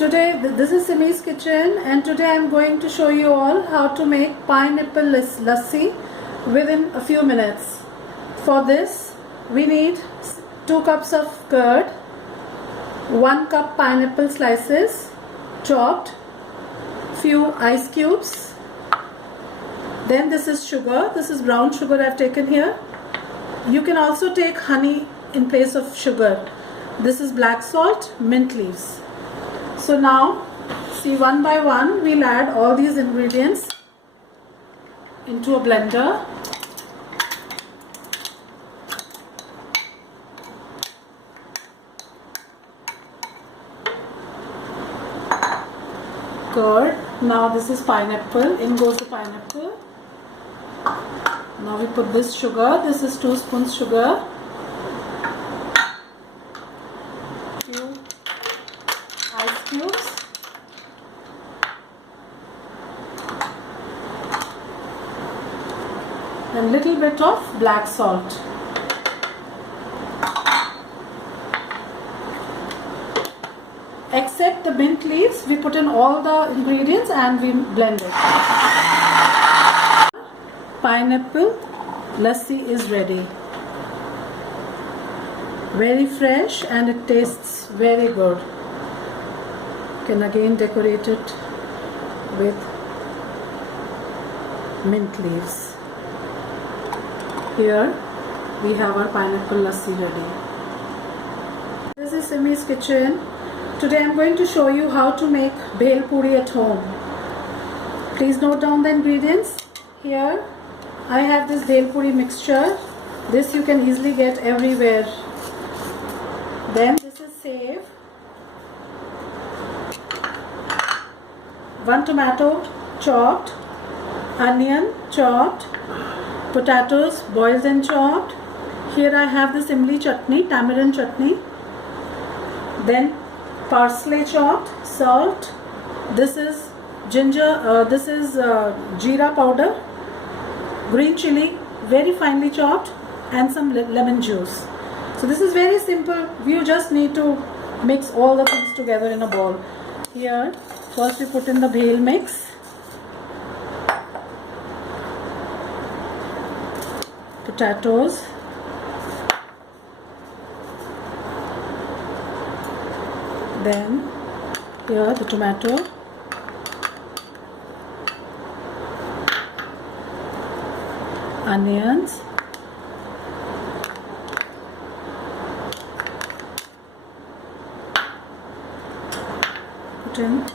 Today, this is Simi's kitchen, and today I am going to show you all how to make pineapple lassi within a few minutes. For this, we need 2 cups of curd, 1 cup pineapple slices, chopped, few ice cubes. Then this is sugar. This is brown sugar I have taken here. You can also take honey in place of sugar. This is black salt, mint leaves. So now, see, one by one we'll add all these ingredients into a blender. Curd. Now this is pineapple. In goes the pineapple. Now we put this sugar. This is 2 spoons sugar. Few ice cubes. And little bit of black salt. Except the mint leaves, we put in all the ingredients and we blend it. Pineapple lassi is ready. Very fresh and it tastes very good. You can again decorate it with mint leaves. Here we have our pineapple lassi ready. This is Simi's kitchen. Today I am going to show you how to make bhel puri at home. Please note down the ingredients. Here I have this bhel puri mixture. This you can easily get everywhere. Then this is save, 1 tomato chopped, onion chopped, potatoes boiled and chopped. Here I have this imli chutney, tamarind chutney. Then parsley chopped, salt. This is ginger. This is jeera powder, green chili, very finely chopped, and some lemon juice. So this is very simple. You just need to mix all the things together in a bowl. Here, first we put in the bhel mix. Potatoes. Then here the tomato. Onions. Put in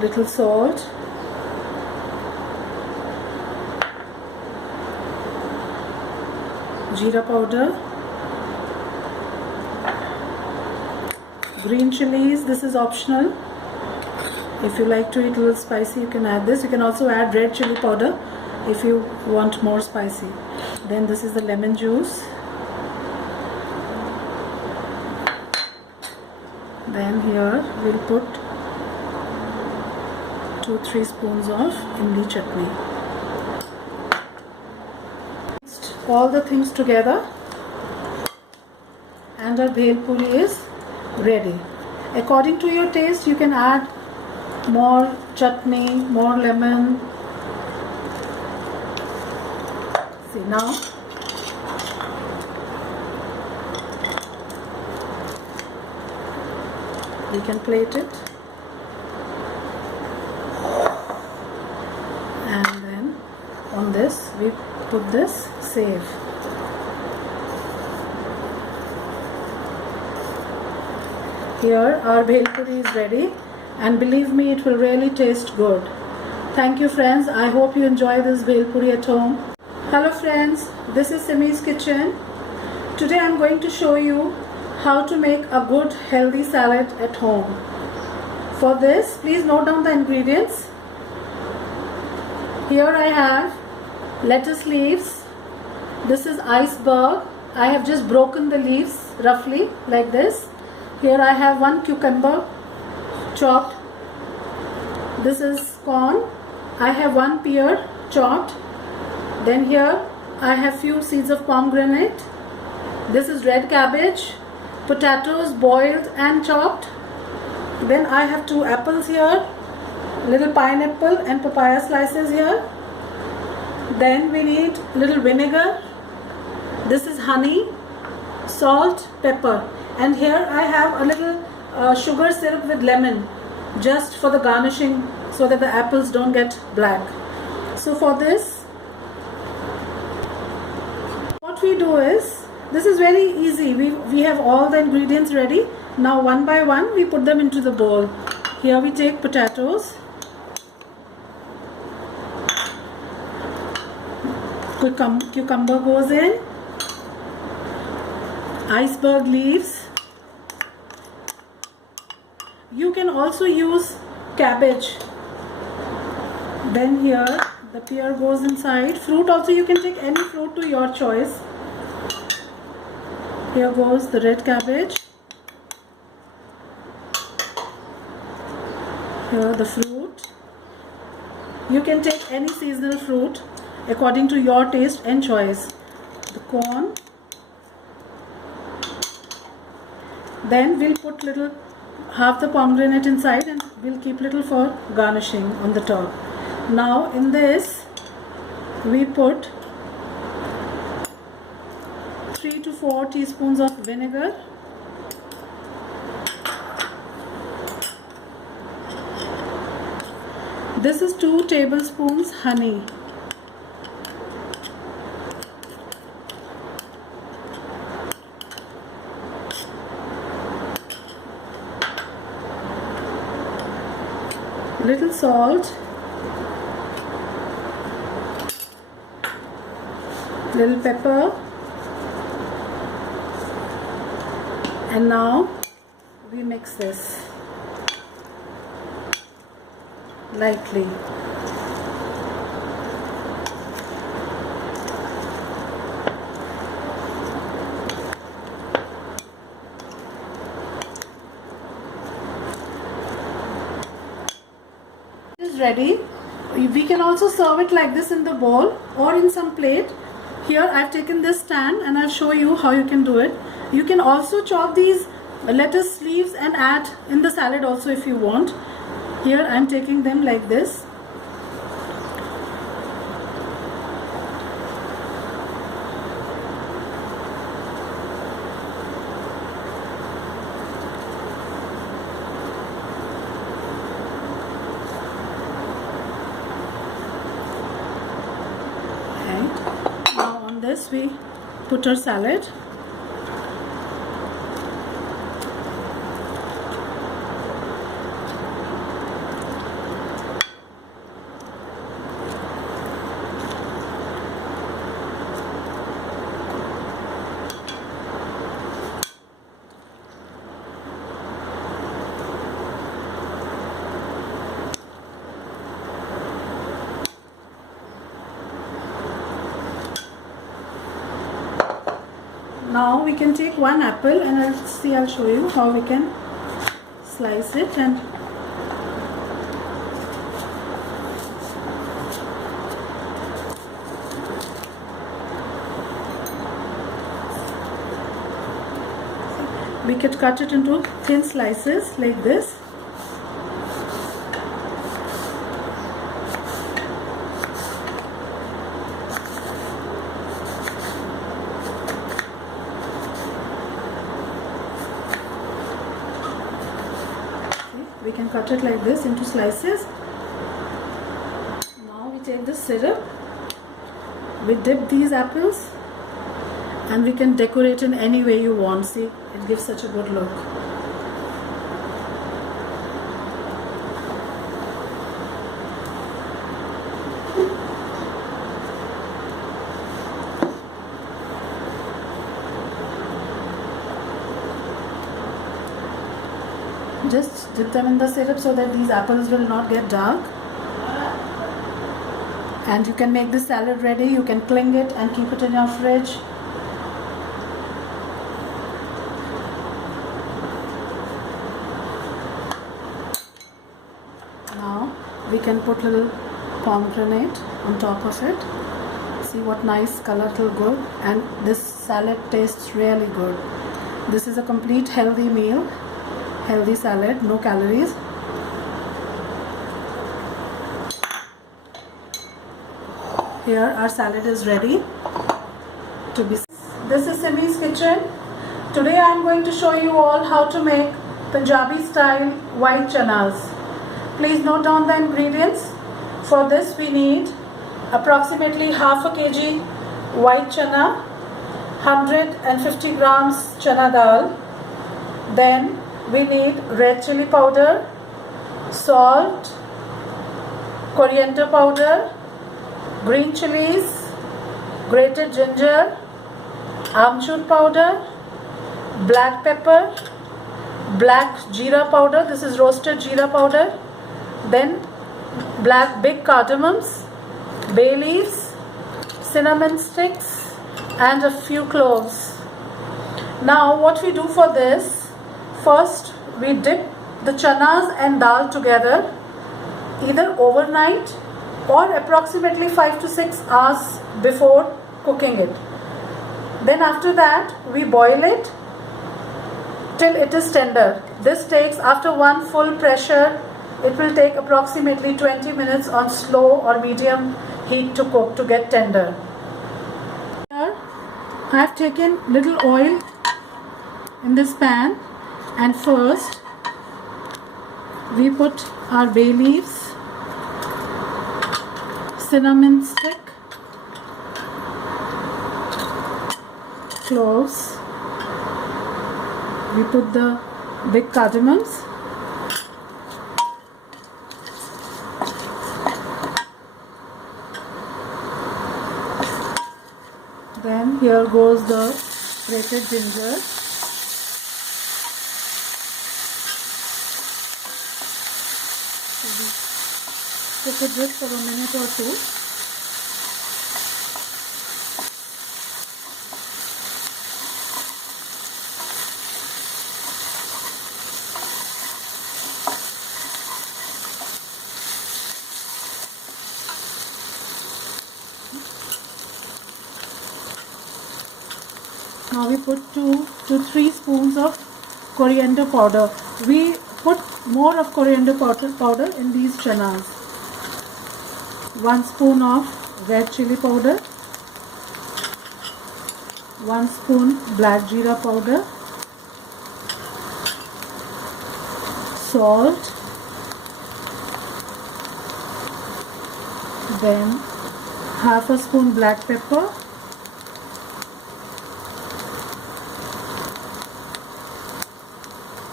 little salt. Jeera powder. Green chilies, this is optional. If you like to eat a little spicy, you can add this. You can also add red chili powder if you want more spicy. Then this is the lemon juice. Then here we'll put 2-3 spoons of imli chutney. Mixed all the things together and our bhel puri is ready. According to your taste, you can add more chutney, more lemon. See now. We can plate it. And then on this, we put this save. Here our bhel puri is ready, and believe me, it will really taste good. Thank you friends. I hope you enjoy this bhel puri at home. Hello friends, this is Simi's kitchen. Today I am going to show you how to make a good healthy salad at home. For this, please note down the ingredients. Here I have lettuce leaves. This is iceberg. I have just broken the leaves roughly like this. Here I have 1 cucumber chopped. This is corn. I have 1 pear chopped. Then here I have few seeds of pomegranate. This is red cabbage, potatoes boiled and chopped, Then I have 2 apples here, little pineapple and papaya slices here. Then we need little vinegar. This is honey, salt, pepper, and here I have a little sugar syrup with lemon, just for the garnishing, so that the apples don't get black. So for this, what we do is, this is very easy. We have all the ingredients ready. Now one by one we put them into the bowl. Here we take potatoes, cucumber goes in, iceberg leaves. You can also use cabbage. Then here the pear goes inside. Fruit also, you can take any fruit to your choice. Here goes the red cabbage. Here the fruit. You can take any seasonal fruit according to your taste and choice. The corn. Then we'll put half the pomegranate inside, and we'll keep little for garnishing on the top. Now in this we put 3 to 4 teaspoons of vinegar. This is 2 tablespoons honey. Little salt, little pepper, and now we mix this lightly. It is ready. We can also serve it like this in the bowl or in some plate. Here I've taken this stand and I'll show you how you can do it. You can also chop these lettuce leaves and add in the salad also if you want. Here I'm taking them like this. Right. Now on this we put our salad. Now we can take 1 apple and I'll show you how we can slice it, and we can cut it into thin slices like this. We can cut it like this into slices. Now we take the syrup, we dip these apples, and we can decorate in any way you want. See, it gives such a good look. Just dip them in the syrup so that these apples will not get dark. And you can make this salad ready. You can cling it and keep it in your fridge. Now we can put little pomegranate on top of it. See what nice color it will go, and this salad tastes really good. This is a complete healthy meal. healthy salad, no calories. Here our salad is ready to be. This is Simi's kitchen. Today I am going to show you all how to make Punjabi style white chanas. Please note down the ingredients. For this we need approximately half a kg white chana, 150 grams chana dal. Then we need red chili powder, salt, coriander powder, green chilies, grated ginger, amchur powder, black pepper, black jeera powder, this is roasted jeera powder, then black big cardamoms, bay leaves, cinnamon sticks and a few cloves. Now what we do for this, first we dip the chanas and dal together either overnight or approximately 5 to 6 hours before cooking it. Then after that we boil it till it is tender. This takes, after one full pressure, it will take approximately 20 minutes on slow or medium heat to cook to get tender. Here I have taken little oil in this pan, and first we put our bay leaves, cinnamon stick, cloves, we put the big cardamoms, then here goes the grated ginger, cook it just for a minute or two. Now we put 2 to 3 spoons of coriander powder. We put more of coriander powder in these chanas. 1 spoon of red chili powder, 1 spoon black jeera powder, salt, then half a spoon black pepper,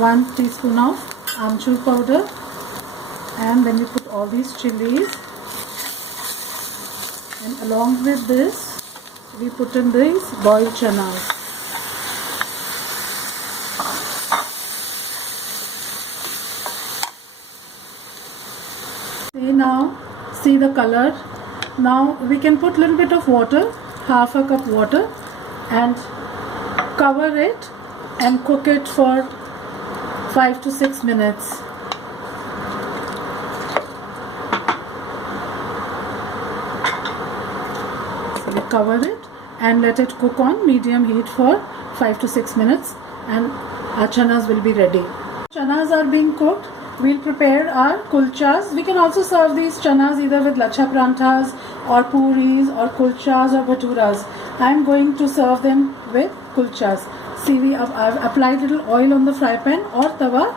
one teaspoon of amchur powder, and then we put all these chilies, and along with this we put in these boiled chanas. See the color. Now we can put little bit of water, half a cup water, and cover it and cook it for 5 to 6 minutes. So we cover it and let it cook on medium heat for 5 to 6 minutes, and our chanas will be ready. Chanas are being cooked. We'll prepare our kulchas. We can also serve these chanas either with lacha pranthas or puris or kulchas or bhaturas. I'm going to serve them with kulchas. See, I've applied little oil on the fry pan or tawa,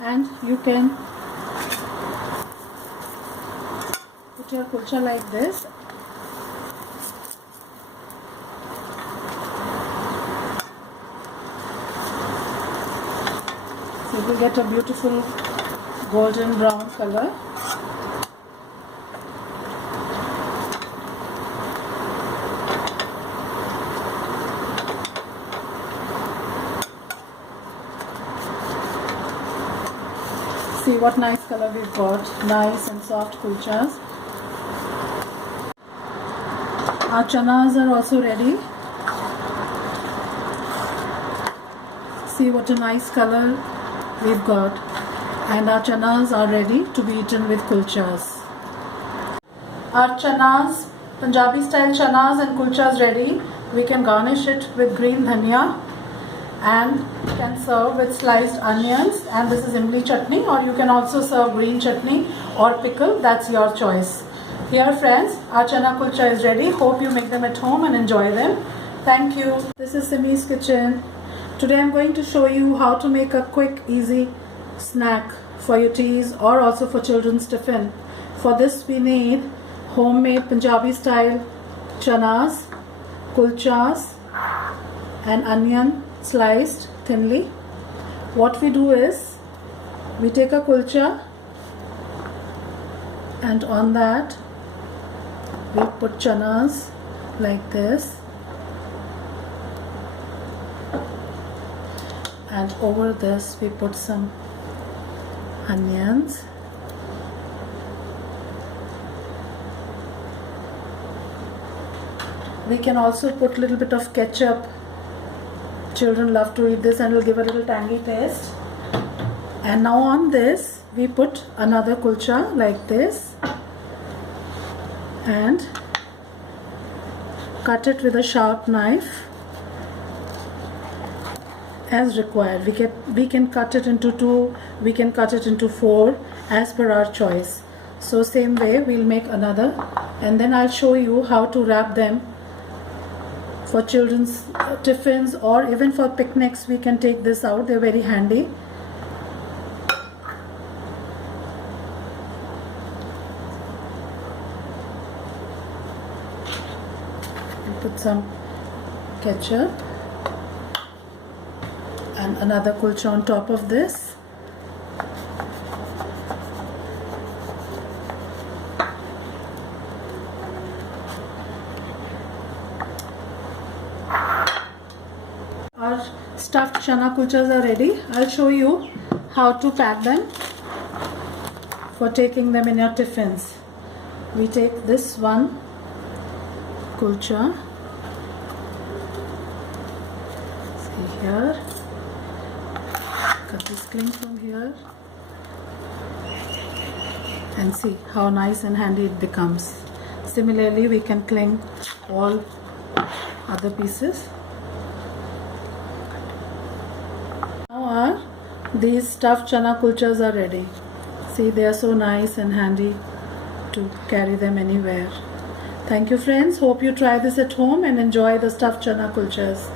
and you can put your kulcha like this. So you will get a beautiful golden brown color. See what nice color we've got. Nice and soft kulchas. Our chanas are also ready. See what a nice color we've got. And our chanas are ready to be eaten with kulchas. Our chanas, Punjabi style chanas and kulchas ready. We can garnish it with green dhania. and can serve with sliced onions, and this is imli chutney, or you can also serve green chutney or pickle, that's your choice. Here friends, our chana kulcha is ready. Hope you make them at home and enjoy them. Thank you. This is Simi's kitchen. Today I'm going to show you how to make a quick, easy snack for your teas or also for children's tiffin. For this we need homemade Punjabi style chanas, kulchas and onion sliced thinly. What we do is we take a kulcha and on that we put chanas like this, and over this we put some onions, we can also put a little bit of ketchup. Children love to eat this and will give a little tangy taste. And now on this we put another kulcha like this and cut it with a sharp knife as required. We can cut it into 2, we can cut it into 4 as per our choice. So same way we'll make another, and then I'll show you how to wrap them for children's tiffins or even for picnics. We can take this out, they're very handy. And put some ketchup and another kulcha on top of this. Our stuffed chana kulchas are ready. I'll show you how to pack them for taking them in your tiffins. We take this one kulcha, see here, cut this cling from here and see how nice and handy it becomes. Similarly we can cling all other pieces. These stuffed chana kulchas are ready. See, they are so nice and handy to carry them anywhere. Thank you friends. Hope you try this at home and enjoy the stuffed chana kulchas.